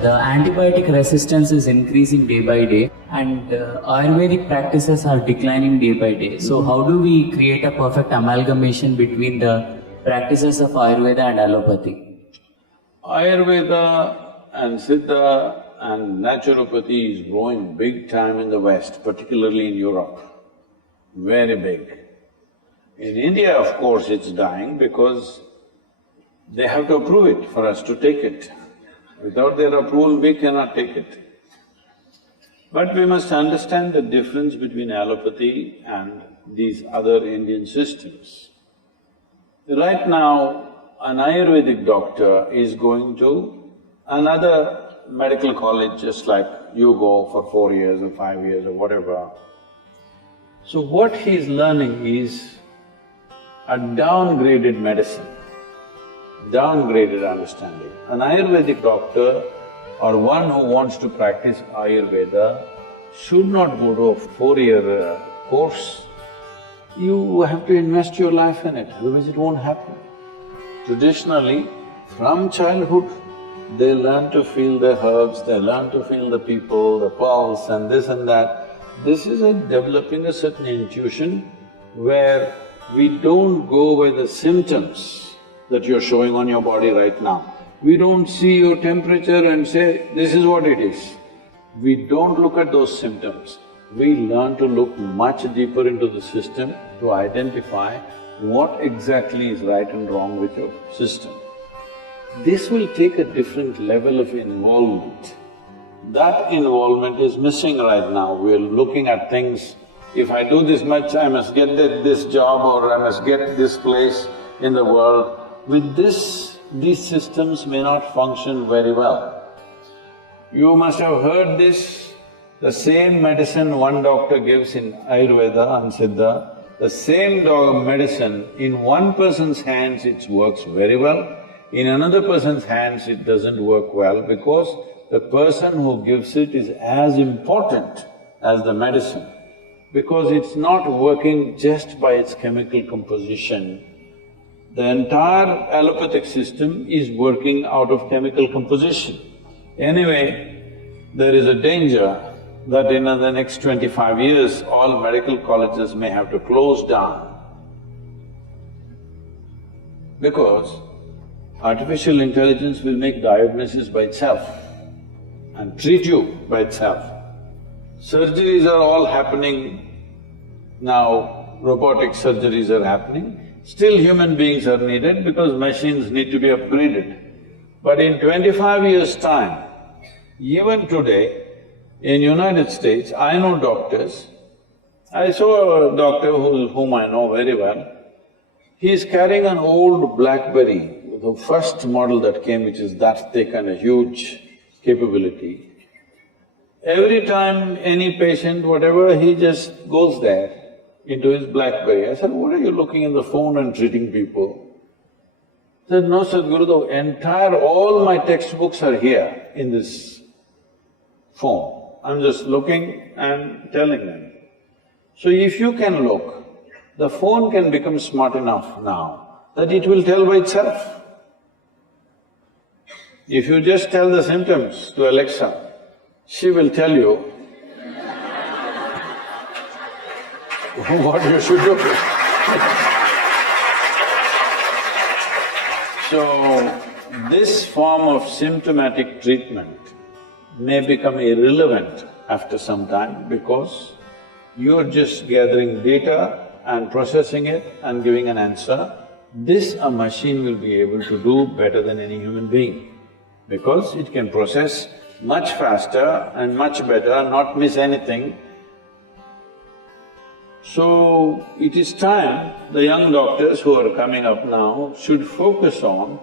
the antibiotic resistance is increasing day by day, and Ayurvedic practices are declining day by day. So how do we create a perfect amalgamation between the practices of Ayurveda and allopathy? Ayurveda and Siddha and naturopathy is growing big time in the West, particularly in Europe, very big. In India, of course, it's dying because they have to approve it for us to take it. Without their approval, we cannot take it. But we must understand the difference between allopathy and these other Indian systems. Right now, an Ayurvedic doctor is going to another medical college just like you go for 4 years or 5 years or whatever. So what he's learning is a downgraded medicine, downgraded understanding. An Ayurvedic doctor or one who wants to practice Ayurveda should not go to a 4-year course. You have to invest your life in it, otherwise it won't happen. Traditionally, from childhood, they learn to feel the herbs, they learn to feel the people, the pulse and this and that. This is developing a certain intuition where we don't go by the symptoms that you're showing on your body right now. We don't see your temperature and say, this is what it is. We don't look at those symptoms. We learn to look much deeper into the system to identify what exactly is right and wrong with your system. This will take a different level of involvement. That involvement is missing right now. We're looking at things, if I do this much, I must get this job or I must get this place in the world. With this, these systems may not function very well. You must have heard this, the same medicine one doctor gives in Ayurveda and Siddha, the same medicine, in one person's hands it works very well, in another person's hands it doesn't work well because the person who gives it is as important as the medicine, because it's not working just by its chemical composition. The entire allopathic system is working out of chemical composition. Anyway, there is a danger that in the next 25 years, all medical colleges may have to close down because artificial intelligence will make diagnosis by itself and treat you by itself. Surgeries are all happening now, robotic surgeries are happening. Still human beings are needed because machines need to be upgraded. But in 25 years' time, even today, in United States, I know doctors. I saw a doctor whom I know very well. He is carrying an old BlackBerry, the first model that came, which is that thick and a huge capability. Every time any patient, whatever, he just goes there into his BlackBerry. I said, what are you looking in the phone and treating people? He said, no, Sadhguru, all my textbooks are here in this phone. I'm just looking and telling them. So if you can look, the phone can become smart enough now that it will tell by itself. If you just tell the symptoms to Alexa, she will tell you what you should do. So, this form of symptomatic treatment may become irrelevant after some time because you're just gathering data and processing it and giving an answer. This a machine will be able to do better than any human being because it can process much faster and much better, not miss anything. So, it is time the young doctors who are coming up now should focus on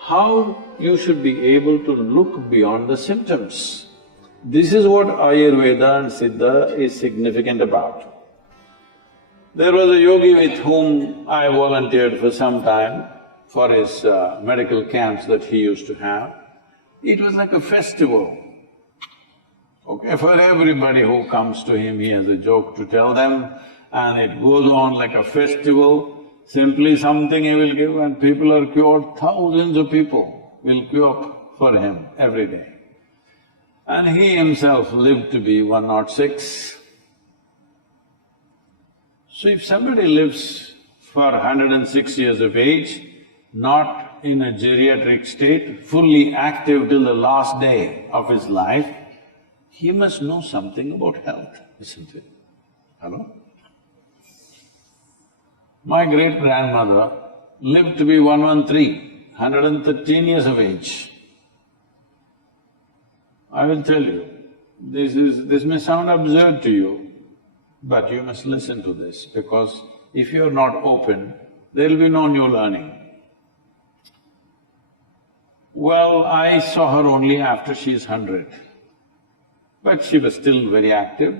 how you should be able to look beyond the symptoms. This is what Ayurveda and Siddha is significant about. There was a yogi with whom I volunteered for some time for his medical camps that he used to have. It was like a festival. Okay, for everybody who comes to him, he has a joke to tell them and it goes on like a festival. Simply something he will give and people are cured, thousands of people will queue up for him every day. and he himself lived to be 106. So if somebody lives for 106 years of age, not in a geriatric state, fully active till the last day of his life, he must know something about health, isn't it? Hello? My great-grandmother lived to be 113, 113 years of age. I will tell you, this may sound absurd to you, but you must listen to this, because if you're not open, there'll be no new learning. Well, I saw her only after she's 100, but she was still very active.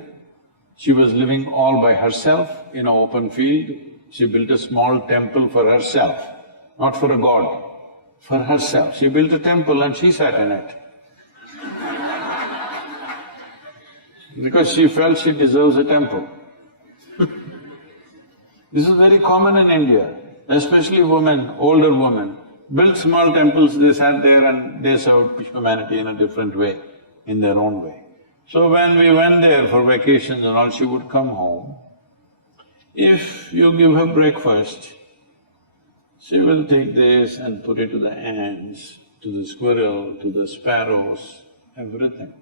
She was living all by herself in an open field. She built a small temple for herself, not for a god, for herself. She built a temple and she sat in it. Because she felt she deserves a temple. This is very common in India, especially women, older women, built small temples, they sat there and they served humanity in a different way, in their own way. So when we went there for vacations and all, she would come home. If you give her breakfast, she will take this and put it to the ants, to the squirrel, to the sparrows, everything.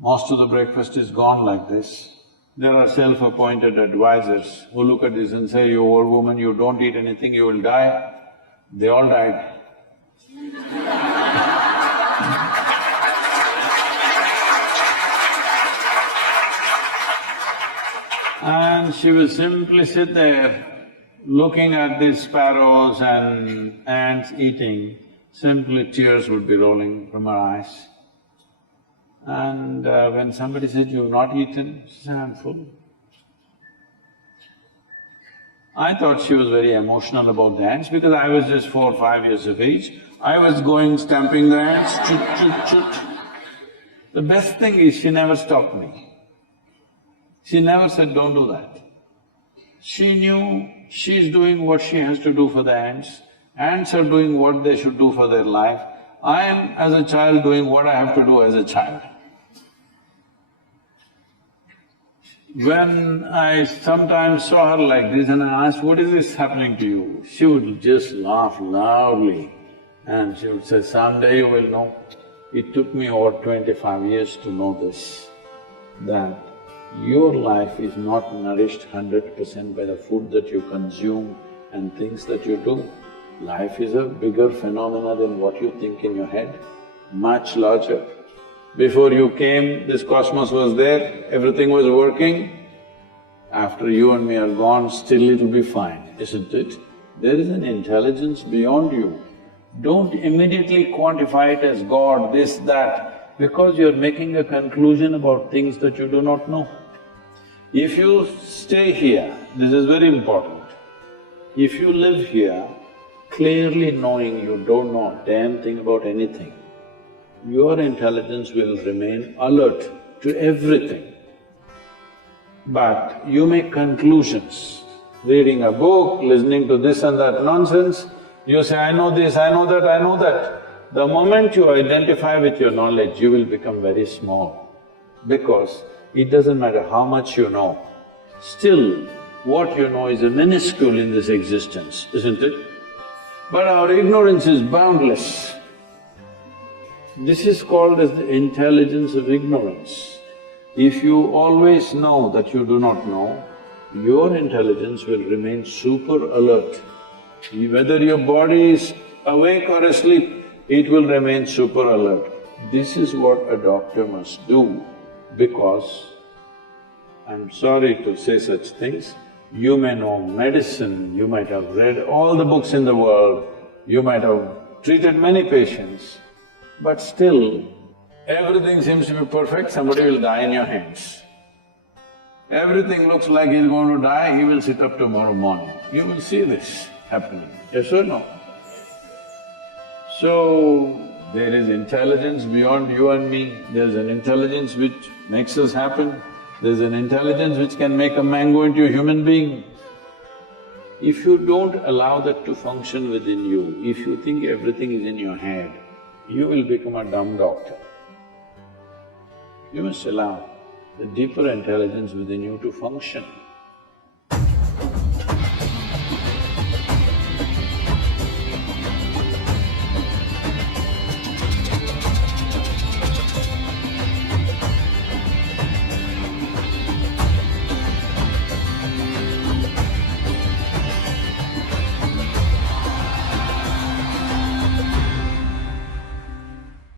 Most of the breakfast is gone like this. There are self-appointed advisors who look at this and say, "You old woman, you don't eat anything, you will die." They all died. And she will simply sit there looking at these sparrows and ants eating, simply tears would be rolling from her eyes. And when somebody said, "You've not eaten?" She said, "I'm full." I thought she was very emotional about the ants because I was just 4 or 5 years of age. I was going stamping the ants, chut, chut, chut. The best thing is she never stopped me. She never said, "Don't do that." She knew she's doing what she has to do for the ants. Ants are doing what they should do for their life. I am, as a child, doing what I have to do as a child. When I sometimes saw her like this and I asked, "What is this happening to you?" she would just laugh loudly and she would say, "Someday you will know." It took me over 25 years to know this, that your life is not nourished 100% by the food that you consume and things that you do. Life is a bigger phenomena than what you think in your head, much larger. Before you came, this cosmos was there, everything was working. After you and me are gone, still it'll be fine, isn't it? There is an intelligence beyond you. Don't immediately quantify it as God, this, that, because you're making a conclusion about things that you do not know. If you stay here, this is very important, if you live here clearly knowing you don't know a damn thing about anything, your intelligence will remain alert to everything. But you make conclusions, reading a book, listening to this and that nonsense, you say, "I know this, I know that, I know that." The moment you identify with your knowledge, you will become very small, because it doesn't matter how much you know, still what you know is a minuscule in this existence, isn't it? But our ignorance is boundless. This is called as the intelligence of ignorance. If you always know that you do not know, your intelligence will remain super alert. Whether your body is awake or asleep, it will remain super alert. This is what a doctor must do, because I'm sorry to say such things, you may know medicine, you might have read all the books in the world, you might have treated many patients, but still, everything seems to be perfect, somebody will die in your hands. Everything looks like he's going to die, he will sit up tomorrow morning. You will see this happening, yes or no? So, there is intelligence beyond you and me, there's an intelligence which makes us happen, there's an intelligence which can make a mango into a human being. If you don't allow that to function within you, if you think everything is in your head, you will become a dumb doctor. You must allow the deeper intelligence within you to function.